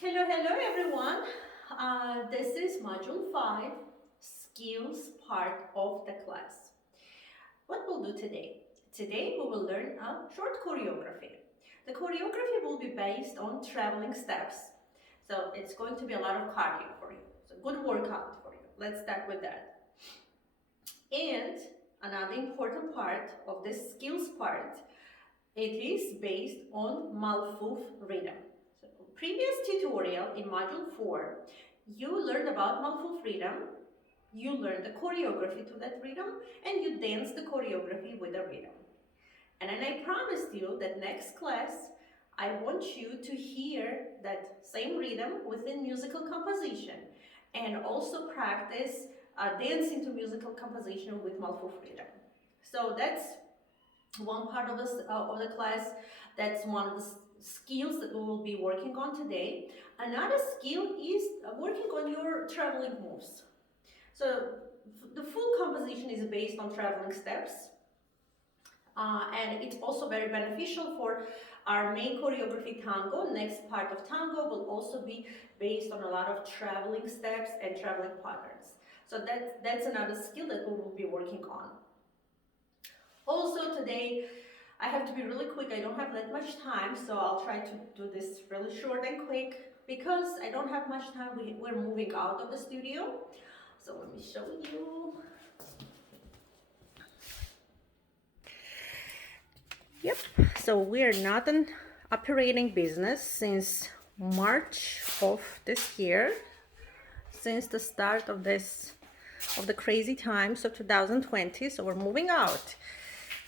Hello everyone. This is Module 5, Skills part of the class. What we'll do today? Today we will learn a short choreography. The choreography will be based on traveling steps. So it's going to be a lot of cardio for you. So good workout for you. Let's start with that. And another important part of this skills part, it is based on Malfuf rhythm. So previous tutorial in module 4, you learned about Malfuf rhythm, you learned the choreography to that rhythm, and you danced the choreography with the rhythm. And then I promised you that next class, I want you to hear that same rhythm within musical composition and also practice dancing to musical composition with Malfuf rhythm. So that's one part of the class. That's one of the skills that we will be working on today. Another skill is working on your traveling moves. So the full composition is based on traveling steps, and it's also very beneficial for our main choreography tango. Next part of tango will also be based on a lot of traveling steps and traveling patterns. So that's another skill that we will be working on. Also today, I have to be really quick. I don't have that much time, so I'll try to do this really short and quick because I don't have much time. We're moving out of the studio. So let me show you. Yep, so we're not an operating business since March of this year, since the start of the crazy times of 2020. So we're moving out.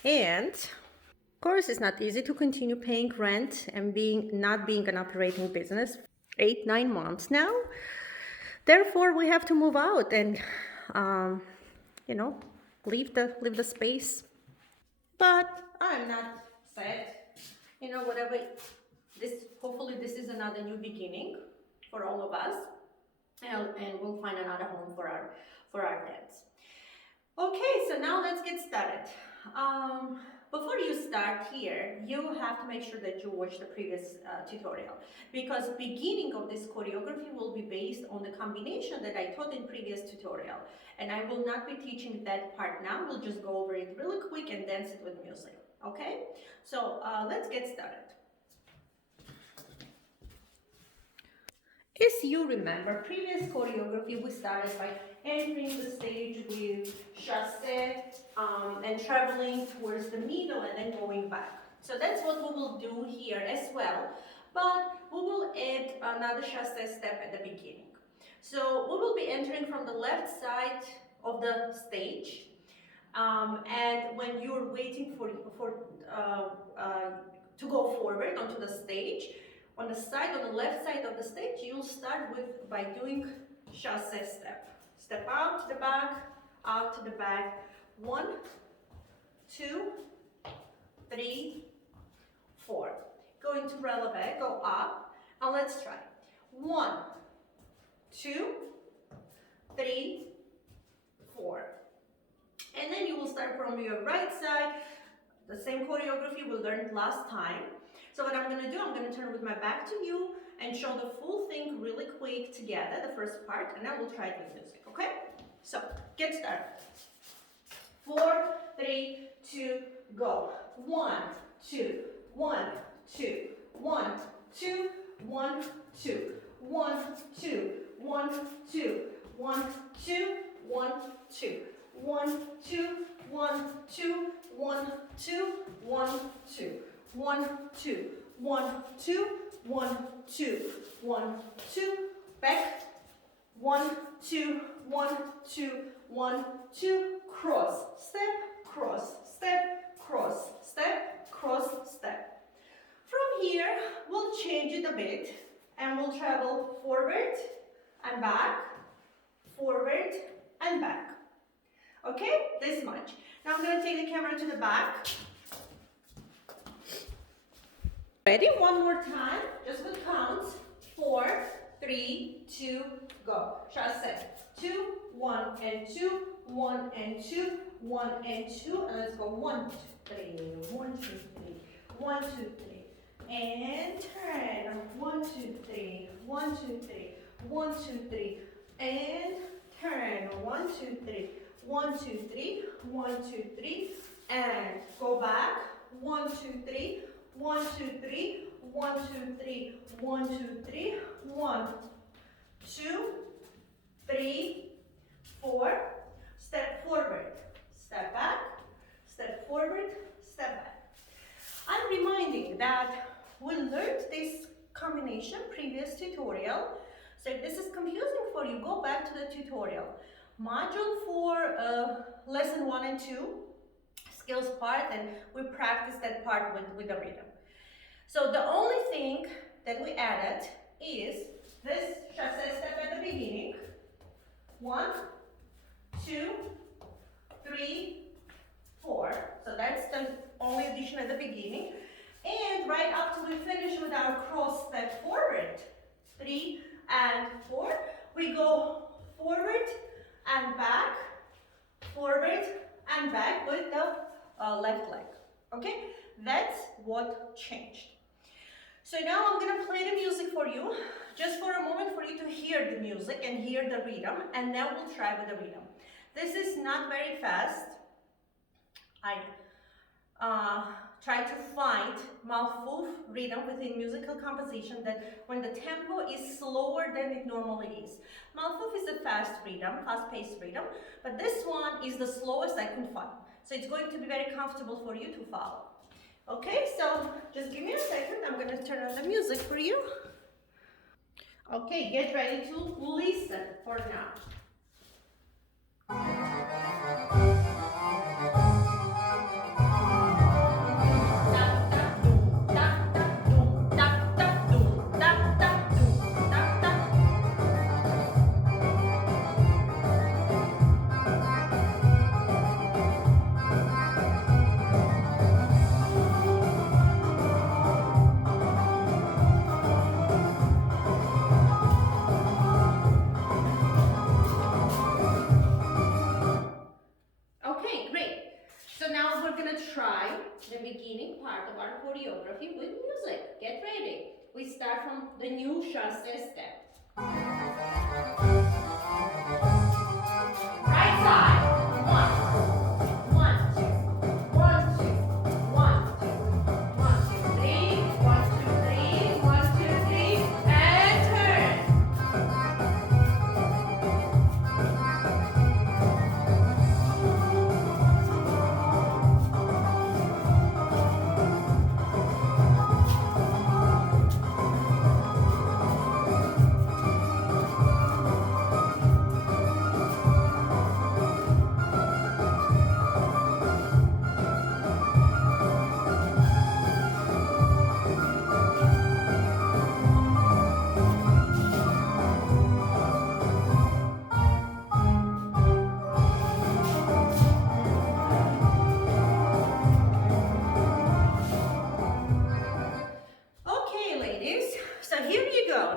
And of course, it's not easy to continue paying rent and not being an operating business 8-9 months now. Therefore, we have to move out and leave the space. But I'm not sad. Whatever. Hopefully this is another new beginning for all of us, and we'll find another home for our dads. Okay, so now let's get started. Before you start here, you have to make sure that you watch the previous tutorial, because beginning of this choreography will be based on the combination that I taught in previous tutorial, and I will not be teaching that part now. We'll just go over it really quick and dance it with music. Okay, so let's get started. As you remember, previous choreography, we started by entering the stage with chassé and traveling towards the middle and then going back. So that's what we will do here as well, but we will add another chassé step at the beginning. So we will be entering from the left side of the stage, and when you're waiting to go forward onto the stage, on the left side of the stage, you'll start by doing chassé step. Step out to the back, out to the back. 1, 2, 3, 4. Going to releve, go up, and let's try. 1, 2, 3, 4. And then you will start from your right side, the same choreography we learned last time. So what I'm going to do, I'm going to turn with my back to you and show the full thing really quick together, the first part, and then we'll try it with music, okay? So, get started. 4, 3, 2, go. 1, 2, 1, 2, 1, 2, 1, 2, 1, 2, 1, 2, 1, 2, 1, 2, 1, 2, 1, 2, 1, 2, 1, 2, 1, 2, 1, 2, 1, 2, 1, 2, back, 1, 2, 1, 2, 1, 2, cross, step, cross, step, cross, step, cross, step. From here, we'll change it a bit and we'll travel forward and back, forward and back. Okay, this much. Now I'm going to take the camera to the back. Ready? One more time, just with counts. 4, 3, 2, go. Chassé. 2, 1 and 2, 1 and 2, 1 and 2, and let's go 1, 2, 3, 1, 2, 3, 1, 2, 3, and turn. 1, 2, 3, 1, 1, 2, 3, 1, 2, 3, and turn, 1, 2, 3, 1, 2, 3, 1, 2, 3, and go back, 1, 2, 3, 1, 2, 3, 1, 2, 3, 1, 2, 3, 1, 2, 3, 4, step forward, step back, step forward, step back. I'm reminding that we learned this combination previous tutorial. So if this is confusing for you, go back to the tutorial. Module 4, lesson 1 and 2, skills part, and we practice that part with the rhythm. So the only thing that we added is this chassé step at the beginning. 1, 2, 3, 4. So that's the only addition at the beginning. And right after we finish with our cross step forward, 3 and 4, we go forward and back with the left leg. Okay, that's what changed. So now I'm gonna play the music for you, just for a moment for you to hear the music and hear the rhythm, and then we'll try with the rhythm. This is not very fast. I try to find Malfuf rhythm within musical composition that when the tempo is slower than it normally is. Malfuf is a fast rhythm, fast-paced rhythm, but this one is the slowest I could find. So it's going to be very comfortable for you to follow. Okay, so just give me a second. I'm going to turn on the music for you. Okay, get ready to listen for now. Try the beginning part of our choreography with music. Get ready. We start from the new chassé step. Right side. 1, 1, 2, 1, 2, 1, 2, 1, 2, 3, 1, 2, 3, 1, 2, 3, and turn.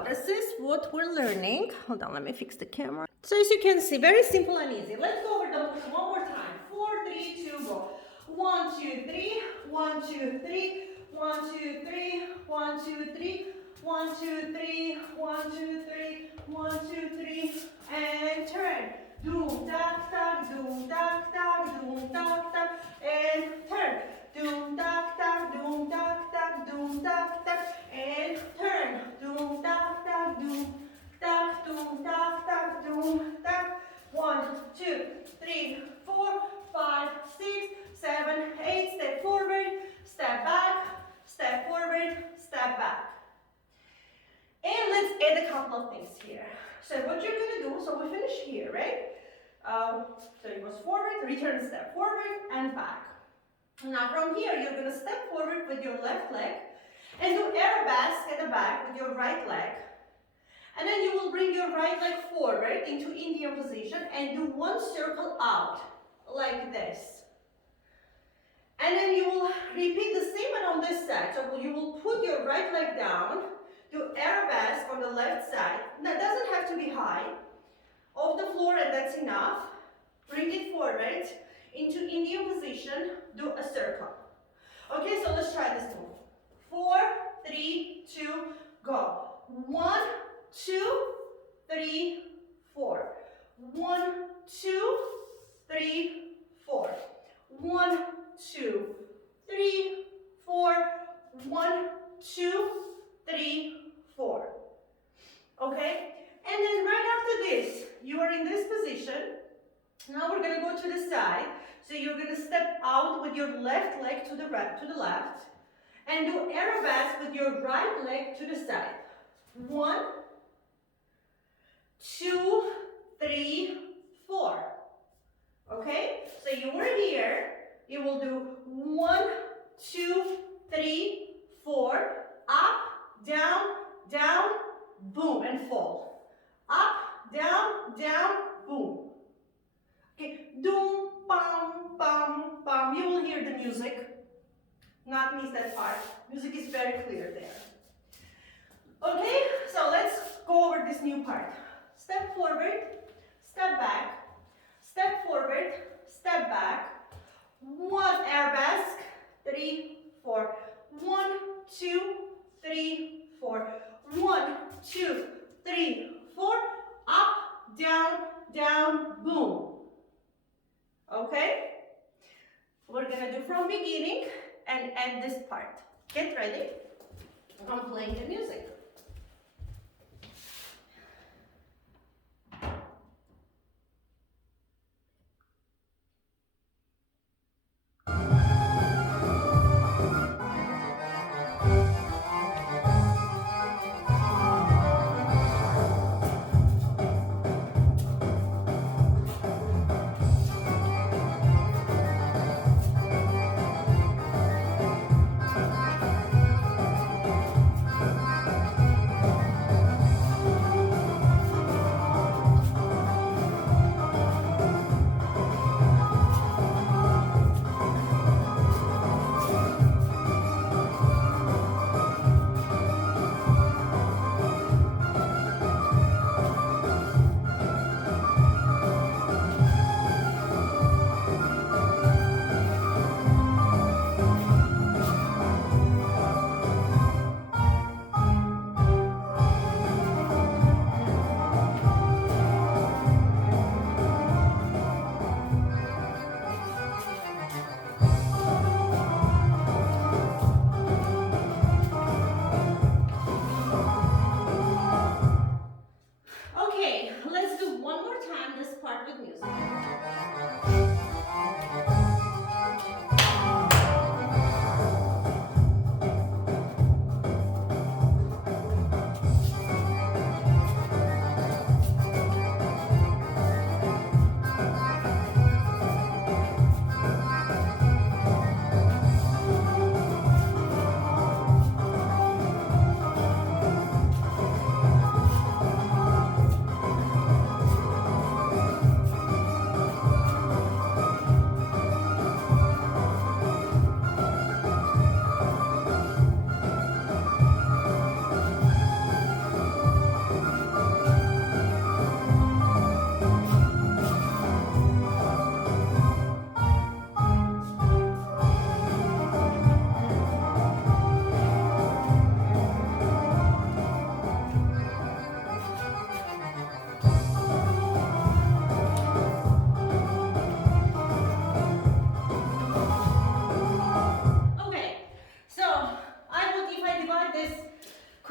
This is what we're learning. Hold on, let me fix the camera. So as you can see, very simple and easy. Let's go over the motion one more time. 4, 3, 2, go. 1, 2, 3, 1, 2, 3, 1, 2, 3, 1, 2, 3, 1, 2, 3, 1, 2, 3, 1, 2, 3, and turn. Doom, tak, tak, doom, tak, tak, doom, tak, tak, and turn. Doom, tak, tak, doom, tak, tak, doom, tak, tak, and turn. Doom, tak, tak, doom, tak, doom, tak, tak, doom, tak. 1, 2, 3, 4, 5, 6, 7, 8. Step forward, step back, step forward, step back. And let's add a couple of things here. So what you're gonna do, so we finish here, right? So it goes forward, return step forward and back. Now from here, you're gonna step forward with your left leg and do arabesque at the back with your right leg. And then you will bring your right leg forward into Indian position and do one circle out, like this. And then you will repeat the same one on this side. So you will put your right leg down, do arabesque on the left side. That doesn't have to be high. Off the floor, and that's enough. Bring it forward into Indian position, do a circle. Okay, so let's try this move. 4, 3, 2, go. 1, 2, 3, 4. 1, 2, 3, 4. 1, 2, 3, 4. 1, 2, 3, 4. Okay? And then right after this, you are in this position. Now we're going to go to the side. So you're going to step out with your left leg to the right, to the left, and do arabesque with your right leg to the side. 1, 2, 3, 4. Okay? So you were here. You will do 1, 2, 3, 4. Up, down, down, boom, and fall. Up, down, down, boom. Okay, doom, bum, bum, bum. You will hear the music. Not miss that part. Music is very clear there. Okay, so let's go over this new part. Step forward, step back, step forward, step back. 1 arabesque, 3, 4. 1, 2, 3, 4. 1, 2, 3, 4. Up, down, down, boom. Okay? We're gonna do from beginning and end this part. Get ready. I'm playing the music. Okay, let's do one more time this part with music.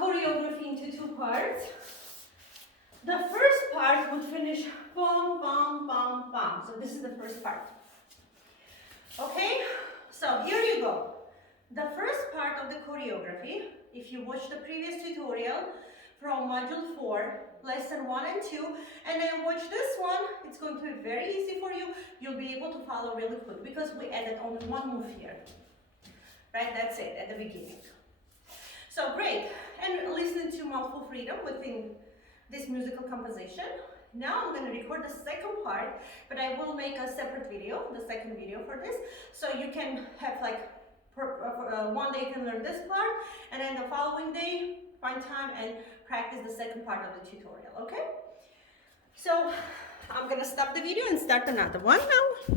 choreography into two parts. The first part would finish bum, bum, bum, bum. So this is the first part. Okay, so here you go. The first part of the choreography, if you watch the previous tutorial from module 4, lesson 1 and 2, and then watch this one, it's going to be very easy for you. You'll be able to follow really quick because we added only one move here. Right, that's it at the beginning. So great, and listening to Malfuf rhythm within this musical composition. Now I'm going to record the second part, but I will make a separate video, the second video for this, so you can have like one day you can learn this part, and then the following day find time and practice the second part of the tutorial. Okay? So I'm going to stop the video and start another one now.